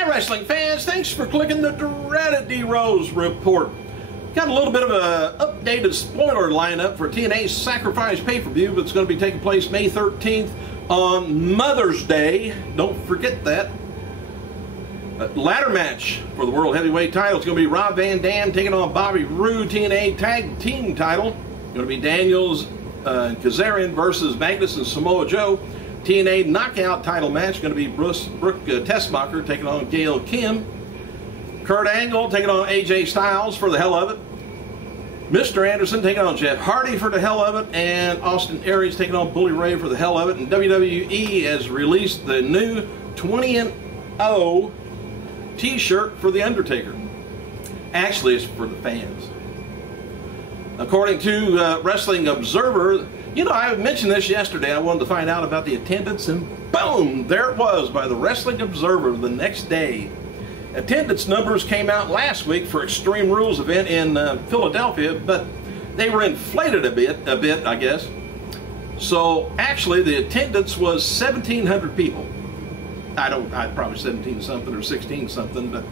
Hi wrestling fans, thanks for clicking the dreaded D-Rose report. Got a little bit of a updated spoiler lineup for TNA's Sacrifice pay-per-view that's going to be taking place May 13th on Mother's Day. Don't forget that. Ladder match for the World Heavyweight title. It's going to be Rob Van Dam taking on Bobby Roode, TNA Tag Team title. Going to be Daniels and Kazarian versus Magnus and Samoa Joe. TNA Knockout title match going to be Brooke Tessmacher taking on Gail Kim. Kurt Angle taking on AJ Styles for the hell of it. Mr. Anderson taking on Jeff Hardy for the hell of it. And Austin Aries taking on Bully Ray for the hell of it. And WWE has released the new 20-0 t-shirt for The Undertaker. Actually, it's for the fans. According to Wrestling Observer, you know, I mentioned this yesterday. I wanted to find out about the attendance, and boom, there it was by the Wrestling Observer the next day. Attendance numbers came out last week for Extreme Rules event in Philadelphia, but they were inflated a bit, I guess. So actually, the attendance was 1,700 people. I'd probably 17 something or 16 something, but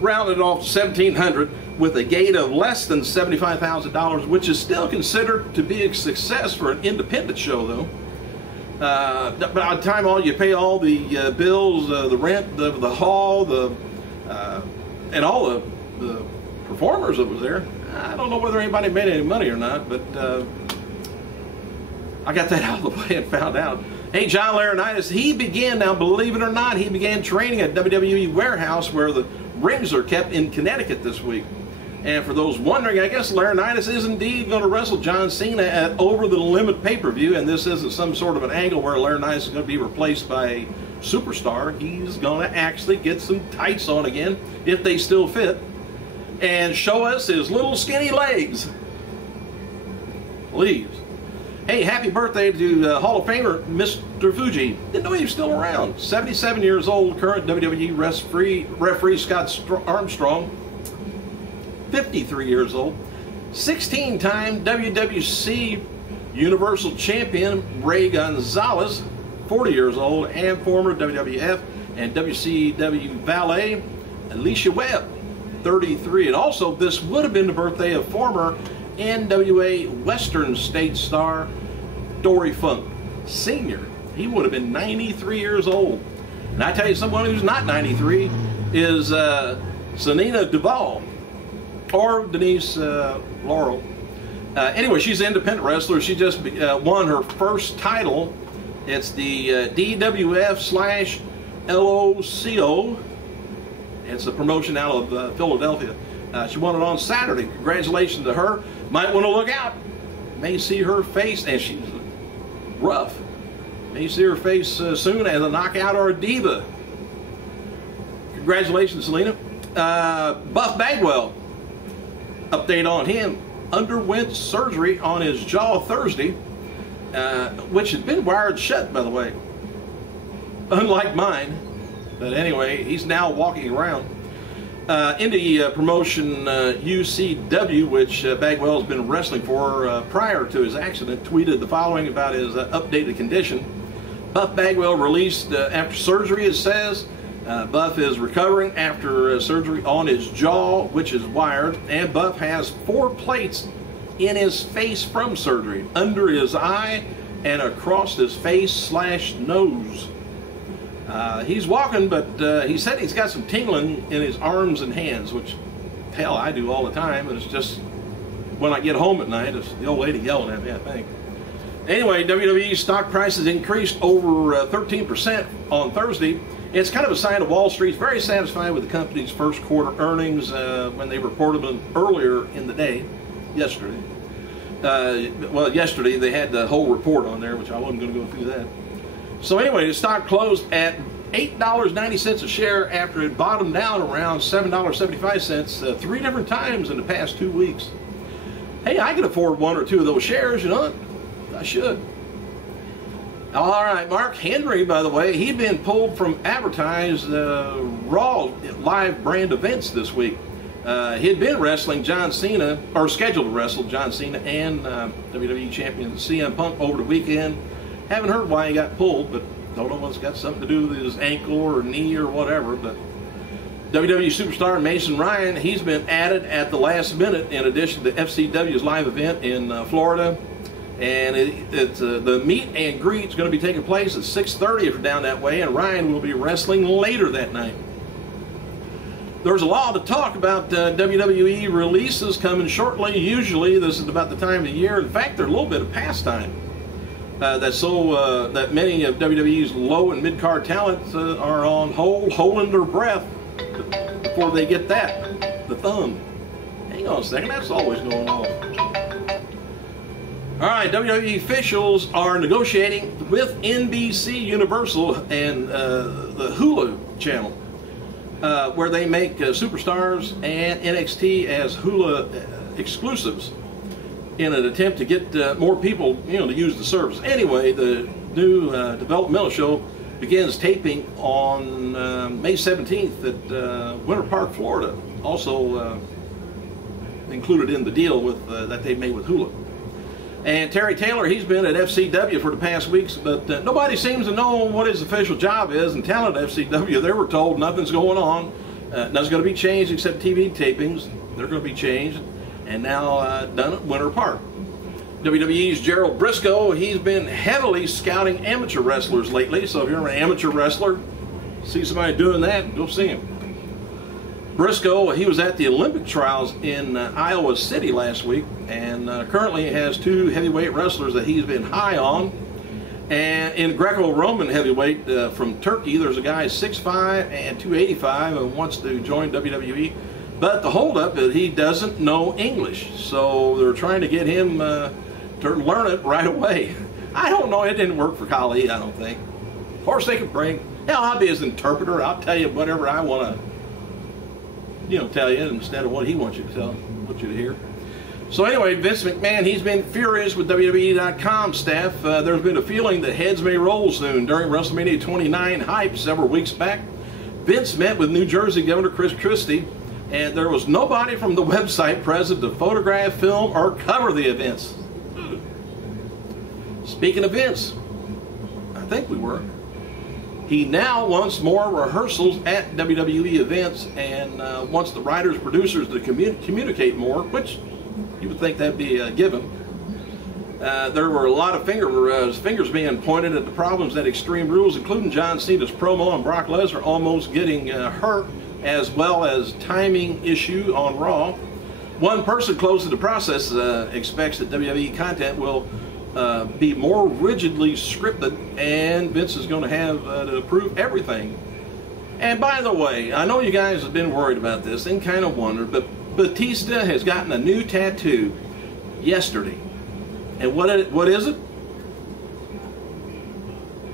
rounded off to 1,700 with a gate of less than $75,000, which is still considered to be a success for an independent show, though. By the time you pay all the bills, the rent, the hall, and all the performers that was there, I don't know whether anybody made any money or not, but I got that out of the way and found out. Hey, John Laurinaitis, he began training at WWE Warehouse where the rings are kept in Connecticut this week. And for those wondering, I guess Laurinaitis is indeed going to wrestle John Cena at Over the Limit pay-per-view, and this isn't some sort of an angle where Laurinaitis is going to be replaced by a superstar. He's going to actually get some tights on again, if they still fit, and show us his little skinny legs. Please. Hey, happy birthday to Hall of Famer Mr. Fuji. Didn't know he was still around. 77 years old, current WWE referee Scott Armstrong. 53 years old. 16-time WWC Universal Champion Ray Gonzalez, 40 years old, and former WWF and WCW valet Alicia Webb, 33. And also, this would have been the birthday of former NWA Western State star Dory Funk Sr. He would have been 93 years old. And I tell you, someone who's not 93 is Selena Duvall, or Denise Laurel. Anyway, she's an independent wrestler. She just won her first title. It's the DWF/LOCO. It's a promotion out of Philadelphia. She won it on Saturday. Congratulations to her. Might want to look out. May see her face, and she's rough. May see her face soon as a knockout or a diva. Congratulations, Selena. Buff Bagwell. Update on him. Underwent surgery on his jaw Thursday, which had been wired shut, by the way. Unlike mine. But anyway, he's now walking around. Indie promotion UCW, which Bagwell's been wrestling for prior to his accident, tweeted the following about his updated condition. Buff Bagwell released after surgery, it says. Buff is recovering after surgery on his jaw, which is wired, and Buff has 4 plates in his face from surgery, under his eye and across his face/nose. He's walking, but he said he's got some tingling in his arms and hands, which, hell, I do all the time, and it's just when I get home at night, it's the old lady yelling at me, I think. Anyway, WWE stock prices increased over 13% on Thursday. It's kind of a sign of Wall Street's very satisfied with the company's first quarter earnings when they reported them earlier in the day, yesterday. Well, yesterday they had the whole report on there, which I wasn't going to go through that. So anyway, the stock closed at $8.90 a share after it bottomed down around $7.75 3 different times in the past 2 weeks. Hey, I can afford 1 or 2 of those shares, you know. I should. All right, Mark Henry, by the way, he'd been pulled from advertised Raw live brand events this week. He'd been wrestling John Cena, or scheduled to wrestle John Cena and WWE Champion CM Punk over the weekend. Haven't heard why he got pulled, but don't know what's got something to do with his ankle or knee or whatever. But WWE superstar Mason Ryan, he's been added at the last minute in addition to FCW's live event in Florida. And the meet and greet is going to be taking place at 6:30 if you're down that way, and Ryan will be wrestling later that night. There's a lot of talk about WWE releases coming shortly. Usually this is about the time of the year. In fact, they're a little bit of pastime. That many of WWE's low and mid-card talents are on hold, holding their breath before they get the thumb. Hang on a second, that's always going on. All right, WWE officials are negotiating with NBC Universal and the Hulu channel, where they make Superstars and NXT as Hulu exclusives in an attempt to get more people, to use the service. Anyway, the new developmental show begins taping on May 17th at Winter Park, Florida. Also included in the deal with that they made with Hulu. And Terry Taylor, he's been at FCW for the past weeks, but nobody seems to know what his official job is. And talent at FCW, they were told nothing's going on, nothing's going to be changed except TV tapings. They're going to be changed, and now done at Winter Park. WWE's Gerald Briscoe, he's been heavily scouting amateur wrestlers lately. So if you're an amateur wrestler, see somebody doing that, go see him. Briscoe, he was at the Olympic trials in Iowa City last week, and currently has 2 heavyweight wrestlers that he's been high on. And in Greco-Roman heavyweight from Turkey, there's a guy 6'5" and 285 who wants to join WWE. But the holdup is he doesn't know English, so they're trying to get him to learn it right away. I don't know, it didn't work for Kali, I don't think. Of course they can bring, hell, I'll be his interpreter, I'll tell you whatever I want to tell you instead of what he wants you to hear. So anyway, Vince McMahon, he's been furious with WWE.com staff. There's been a feeling that heads may roll soon. During WrestleMania 29 hype several weeks back, Vince met with New Jersey Governor Chris Christie, and there was nobody from the website present to photograph, film, or cover the events. Speaking of Vince, I think we were. He now wants more rehearsals at WWE events and wants the writers, producers to communicate more, which you would think that'd be a given. There were a lot of fingers being pointed at the problems that Extreme Rules, including John Cena's promo and Brock Lesnar almost getting hurt, as well as timing issue on Raw. One person close to the process expects that WWE content will be more rigidly scripted, and Vince is going to have to approve everything. And by the way, I know you guys have been worried about this and kind of wondered, but Batista has gotten a new tattoo yesterday. And what is it?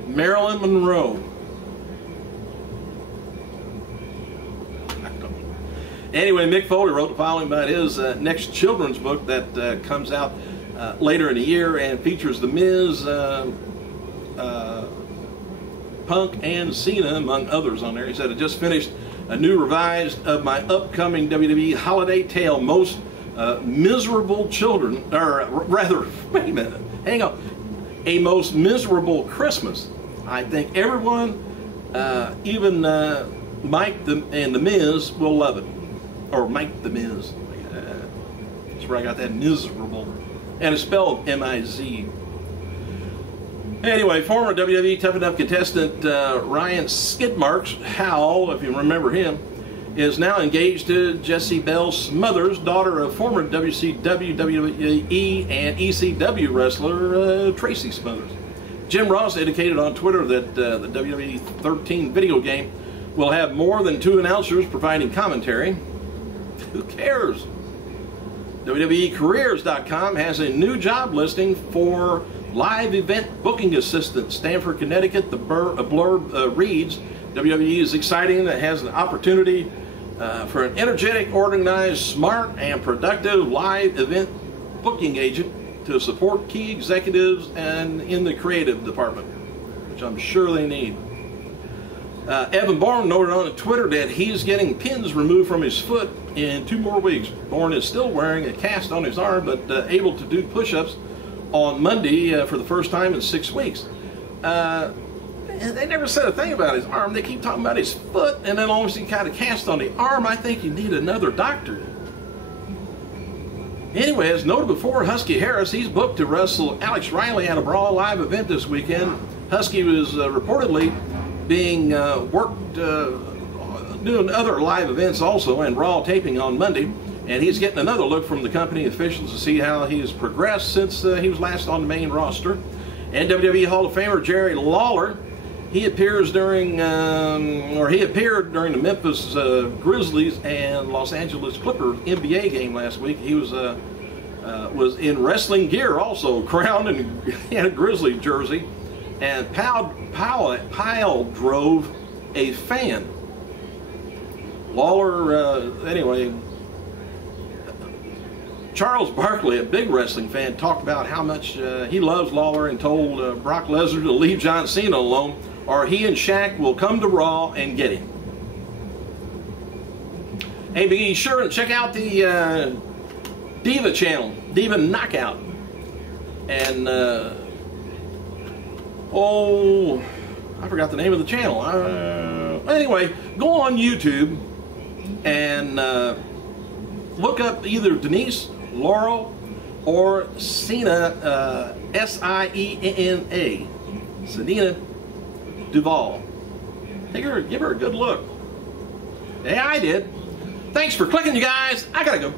Marilyn Monroe. Anyway, Mick Foley wrote the following about his next children's book that comes out later in the year and features The Miz, Punk, and Cena, among others on there. He said, I just finished a new revised of my upcoming WWE holiday tale, Most Miserable Children, or rather, wait a minute, hang on, A Most Miserable Christmas. I think everyone, even Mike and The Miz, will love it. Or Mike The Miz. That's where I got that miserable. And it's spelled M-I-Z. Anyway, former WWE Tough Enough contestant Ryan Skidmarks Howell, if you remember him, is now engaged to Jessie Belle Smothers, daughter of former WCW, WWE, and ECW wrestler Tracy Smothers. Jim Ross indicated on Twitter that the WWE 13 video game will have more than 2 announcers providing commentary. Who cares? WWEcareers.com has a new job listing for live event booking assistant. Stamford, Connecticut, the blurb reads, WWE is exciting that has an opportunity for an energetic, organized, smart, and productive live event booking agent to support key executives and in the creative department, which I'm sure they need. Evan Bourne noted on Twitter that he's getting pins removed from his foot in 2 more weeks. Bourne is still wearing a cast on his arm, but able to do push-ups on Monday for the first time in 6 weeks. And they never said a thing about his arm. They keep talking about his foot, and then obviously kind of cast on the arm. I think you need another doctor. Anyway, as noted before, Husky Harris, he's booked to wrestle Alex Riley at a Brawl Live event this weekend. Husky was reportedly being worked, doing other live events also, and Raw taping on Monday. And he's getting another look from the company officials to see how he's progressed since he was last on the main roster. And WWE Hall of Famer Jerry Lawler, he appears during, he appeared during the Memphis Grizzlies and Los Angeles Clippers NBA game last week. He was in wrestling gear also, crowned and he had a Grizzly jersey, and pile drove a fan. Lawler, anyway, Charles Barkley, a big wrestling fan, talked about how much he loves Lawler and told Brock Lesnar to leave John Cena alone, or he and Shaq will come to Raw and get him. Hey, be sure and check out the Diva channel, Diva Knockout. And, I forgot the name of the channel. Anyway, go on YouTube and look up either Denise, Laurel, or Cena, S-I-E-N-A, Cena Duvall. Give her a good look. Yeah, I did. Thanks for clicking, you guys. I gotta go.